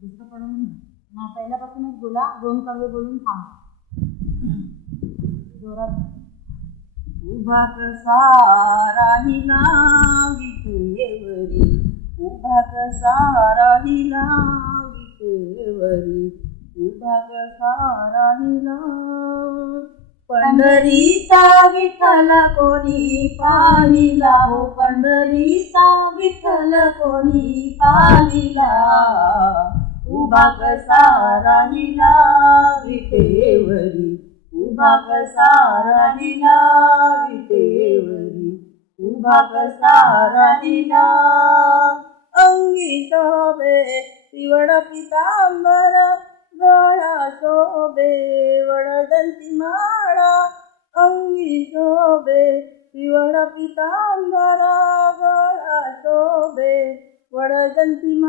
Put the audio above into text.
दुसरं पडून ना पहिल्यापासूनच बोला, 2 कडवे बोलून थांबा. जोरात. उभा कसा राहिला विटेवरी, उभा कसा राहिला विटेवरी, उभा कसा राहिला. पंढरीचा विठ्ठल कोणी पाहिला हो, पंढरीचा विठ्ठल कोणी पाहिला. उभा कसा राहिला विटेवरी, उभा कसा राहिला विटेवरी, उभा कसा राहिला. अंगी शोभे पिवळ पितांबर, गळा शोभे वडदंती माळा. अंगी शोभे पिवळ पितांबर, गळा शोभे वडदंती